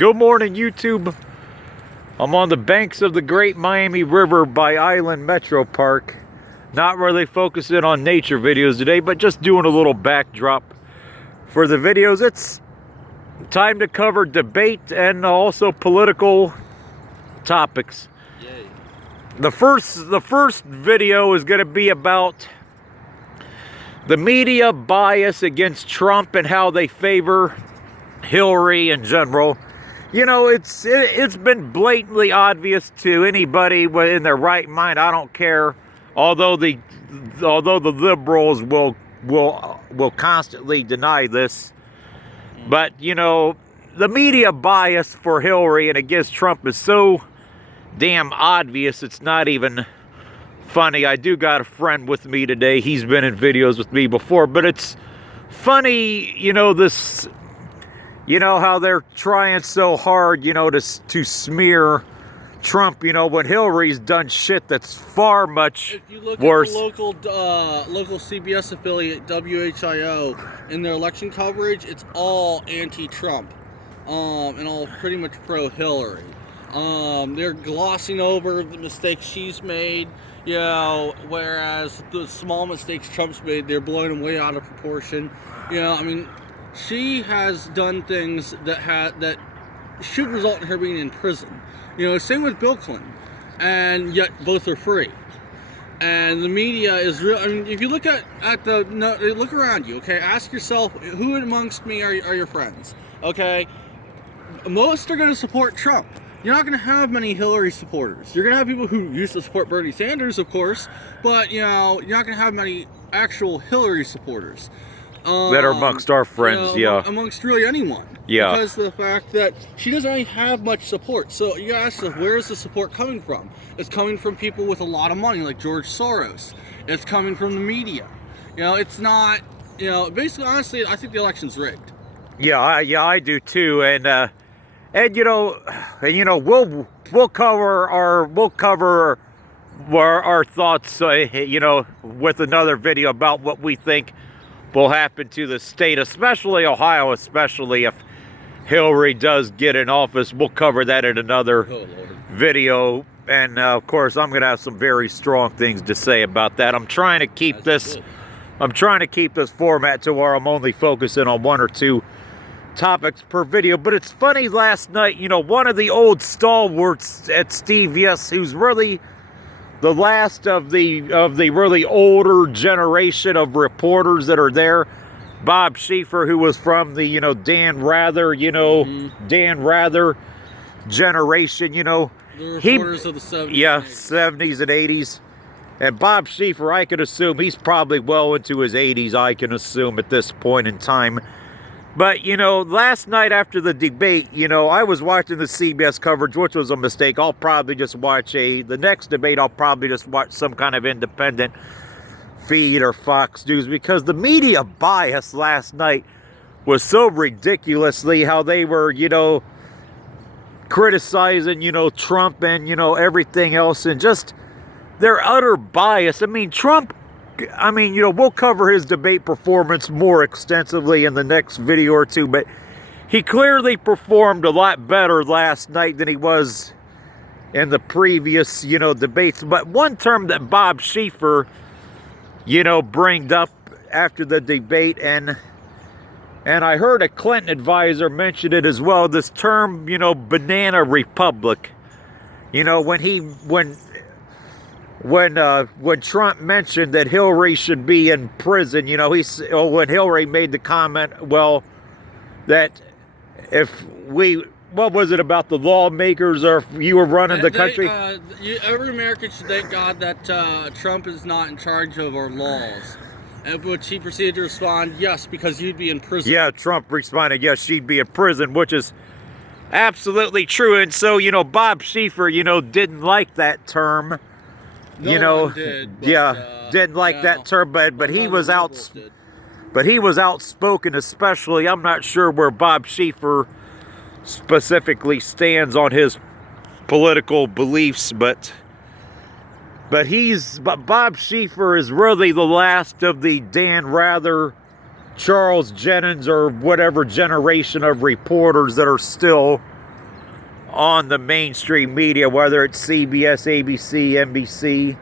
Good morning, YouTube. I'm on the banks of the Great Miami River by Island Metro Park. Not really focusing on nature videos today, but just doing a little backdrop for the videos. It's time to cover debate and also political topics. Yay. The first video is going to be about the media bias against Trump and how they favor Hillary in general. You know, it's been blatantly obvious to anybody in their right mind. I don't care. Although the liberals will constantly deny this, but you know, the media bias for Hillary and against Trump is so damn obvious. It's not even funny. I do got a friend with me today. He's been in videos with me before, but it's funny. You know this. You know how they're trying so hard, you know, to smear Trump, you know, when Hillary's done shit that's far much worse. If you look at the local CBS affiliate, WHIO, in their election coverage, it's all anti-Trump, and all pretty much pro-Hillary. They're glossing over the mistakes she's made, you know, whereas the small mistakes Trump's made, they're blowing them way out of proportion. You know, I mean, she has done things that should result in her being in prison. You know, same with Bill Clinton, and yet both are free. And the media is real. I mean, if you look look around you, okay? Ask yourself, who amongst me are your friends? Okay, most are going to support Trump. You're not going to have many Hillary supporters. You're going to have people who used to support Bernie Sanders, of course, but you know, you're not going to have many actual Hillary supporters. That are amongst our friends, you know, yeah. Amongst really anyone. Yeah. Because of the fact that she doesn't really have much support. So you gotta ask yourself, where is the support coming from? It's coming from people with a lot of money, like George Soros. It's coming from the media. You know, it's not, you know, basically, honestly, I think the election's rigged. Yeah, I do too. And you know, we'll cover our thoughts, you know, with another video about what we think will happen to the state, especially Ohio, especially if Hillary does get in office. We'll cover that in another video. And of course, I'm going to have some very strong things to say about that. I'm trying to keep this format to where I'm only focusing on one or two topics per video. But it's funny, last night, you know, one of the old stalwarts at Steve Yes, who's really the last of the really older generation of reporters that are there, Bob Schieffer, who was from the, you know, Dan Rather, you know, Dan Rather generation, you know. The reporters of the 70s. Yeah, 70s and 80s. And Bob Schieffer, I can assume he's probably well into his 80s, I can assume, at this point in time. But, you know, last night after the debate, you know, I was watching the CBS coverage, which was a mistake. I'll probably just watch the next debate, I'll probably just watch some kind of independent feed or Fox News, because the media bias last night was so ridiculously how they were, you know, criticizing, you know, Trump and, you know, everything else, and just their utter bias. I mean, Trump, I mean, you know, we'll cover his debate performance more extensively in the next video or two, but he clearly performed a lot better last night than he was in the previous, you know, debates. But one term that Bob Schieffer, you know, bringed up after the debate, and I heard a Clinton advisor mention it as well, this term, you know, banana republic. You know, when Trump mentioned that Hillary should be in prison, you know, when Hillary made the comment, well, that if what was it about the lawmakers, or if you were running the country? Every American should thank God that Trump is not in charge of our laws. And which he proceeded to respond, yes, because you'd be in prison. Yeah, Trump responded, yes, she'd be in prison, which is absolutely true. And so, you know, Bob Schieffer, you know, didn't like that term. No you know, one did, but, didn't like that term, but he was outspoken, especially. I'm not sure where Bob Schieffer specifically stands on his political beliefs, but But Bob Schieffer is really the last of the Dan Rather, Charles Jennings, or whatever generation of reporters that are still on the mainstream media, whether it's CBS, ABC, NBC,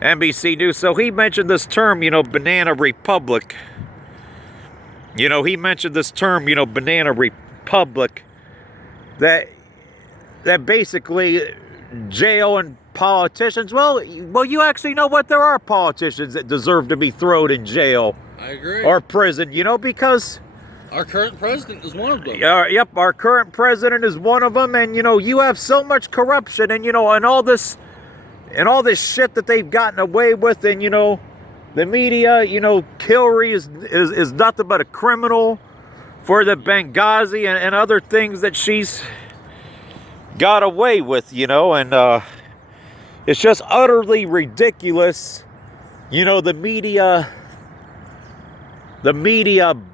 NBC News. So he mentioned this term, Banana Republic. He mentioned this term, Banana Republic, that basically jail and politicians. Well, you actually know what? There are politicians that deserve to be thrown in jail. I agree. Or prison, because our current president is one of them. Yep, our current president is one of them, and you have so much corruption, and and all this shit that they've gotten away with, and the media, Hillary is nothing but a criminal for the Benghazi and other things that she's got away with, and it's just utterly ridiculous, the media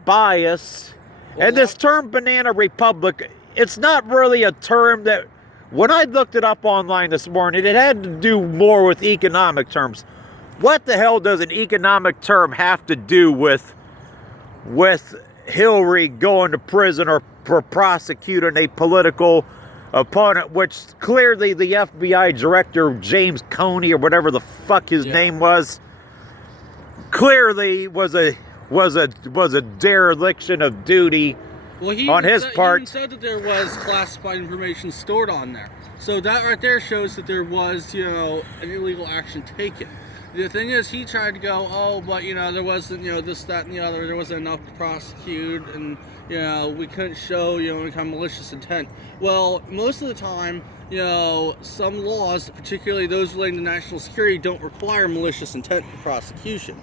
bias. And this term Banana Republic, it's not really a term that, when I looked it up online this morning, it had to do more with economic terms. What the hell does an economic term have to do with Hillary going to prison or prosecuting a political opponent, which clearly the FBI director, James Comey, or whatever the fuck his name was, clearly was a dereliction of duty on his part. He said that there was classified information stored on there. So that right there shows that there was, an illegal action taken. The thing is, he tried to go, but, there wasn't, this, that, and the other. There wasn't enough to prosecute, and, we couldn't show, any kind of malicious intent. Well, most of the time, some laws, particularly those relating to national security, don't require malicious intent for prosecution.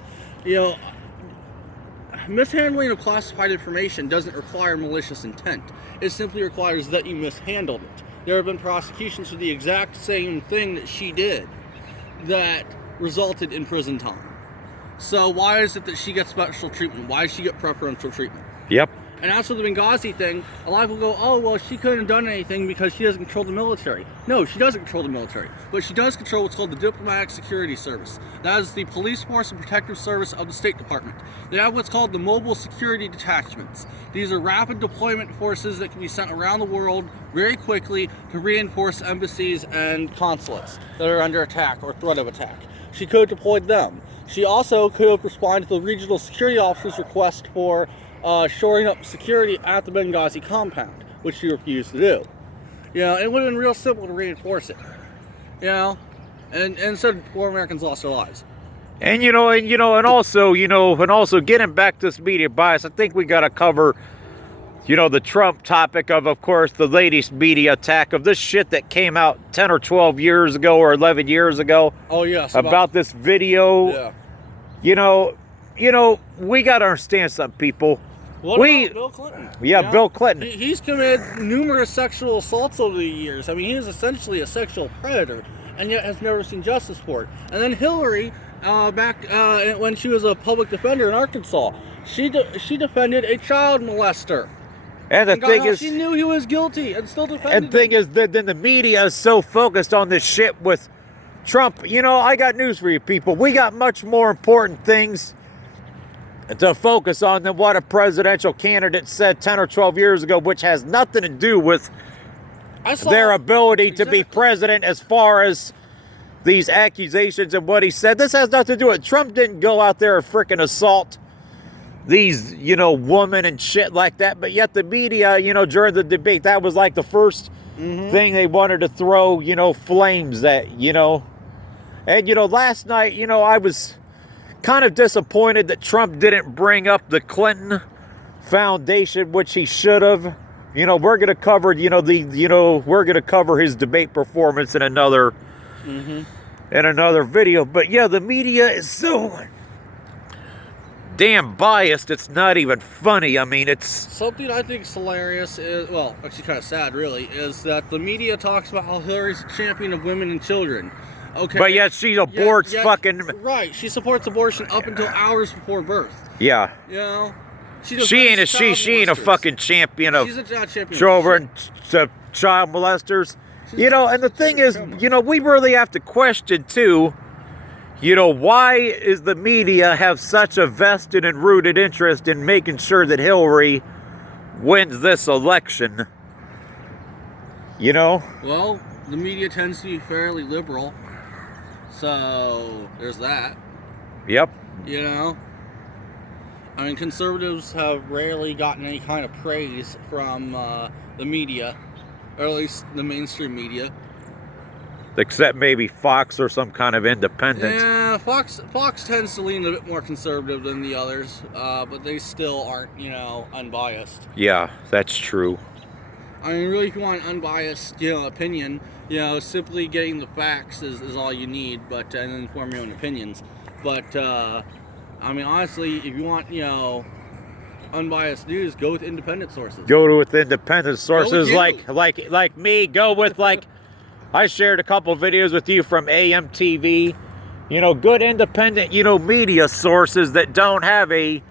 Mishandling of classified information doesn't require malicious intent. It simply requires that you mishandled it. There have been prosecutions for the exact same thing that she did that resulted in prison time. So why is it that she gets special treatment? Why does she get preferential treatment? Yep. And as for the Benghazi thing, a lot of people go, she couldn't have done anything because she doesn't control the military. No, she doesn't control the military. But she does control what's called the Diplomatic Security Service. That is the police force and protective service of the State Department. They have what's called the Mobile Security Detachments. These are rapid deployment forces that can be sent around the world very quickly to reinforce embassies and consulates that are under attack or threat of attack. She could have deployed them. She also could have responded to the regional security officer's request for shoring up security at the Benghazi compound, which she refused to do. It would have been real simple to reinforce it. And instead, poor Americans lost their lives. And also getting back to this media bias, I think we got to cover, the Trump topic of course, the latest media attack of this shit that came out 10 or 12 years ago or 11 years ago. Oh, yes. About this video. Yeah. We got to understand something, people. What about Bill Clinton? Yeah, Bill Clinton. He's committed numerous sexual assaults over the years. I mean, he is essentially a sexual predator, and yet has never seen justice for it. And then Hillary, back when she was a public defender in Arkansas, she defended a child molester. And the thing is, she knew he was guilty and still defended him. And the thing is that then the media is so focused on this shit with Trump. I got news for you people. We got much more important things to focus on than what a presidential candidate said 10 or 12 years ago, which has nothing to do with their ability to be president as far as these accusations and what he said. This has nothing to do with it. Trump didn't go out there and freaking assault these, women and shit like that. But yet the media, during the debate, that was like the first thing they wanted to throw, flames at, And, last night, I was kind of disappointed that Trump didn't bring up the Clinton Foundation, which he should have. We're going to cover, we're going to cover his debate performance in another video. But yeah, the media is so damn biased, it's not even funny. I mean, it's something I think is hilarious is, well, actually kind of sad really, is that the media talks about how Hillary's a champion of women and children. Okay. But yet she aborts fucking... Right, she supports abortion up until hours before birth. Yeah. She ain't a fucking champion of children, child molesters. And the thing is, we really have to question too, why is the media have such a vested and rooted interest in making sure that Hillary wins this election? You know? Well, the media tends to be fairly liberal, so there's that. Yep. You know? I mean, conservatives have rarely gotten any kind of praise from the media, or at least the mainstream media. Except maybe Fox or some kind of independent. Yeah, Fox tends to lean a bit more conservative than the others, but they still aren't, you know, unbiased. Yeah, that's true. I mean, really, if you want an unbiased, you know, opinion, you know, simply getting the facts is all you need, but and then form your own opinions. But I mean, honestly, if you want, you know, unbiased news, go with independent sources. Go with independent sources you. like me. Go with like I shared a couple videos with you from AMTV. You know, good independent, you know, media sources that don't have a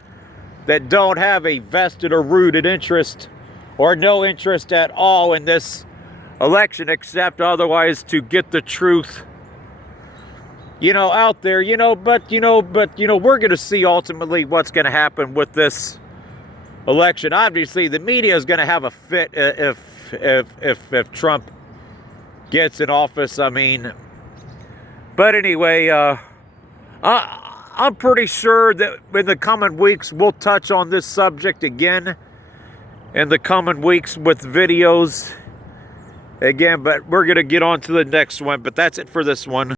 vested or rooted interest or no interest at all in this election, except otherwise to get the truth, you know, out there, but we're going to see ultimately what's going to happen with this election. Obviously, the media is going to have a fit if Trump gets in office. I mean, but anyway, I'm pretty sure that in the coming weeks we'll touch on this subject again in the coming weeks with videos again, but we're going to get on to the next one. But that's it for this one.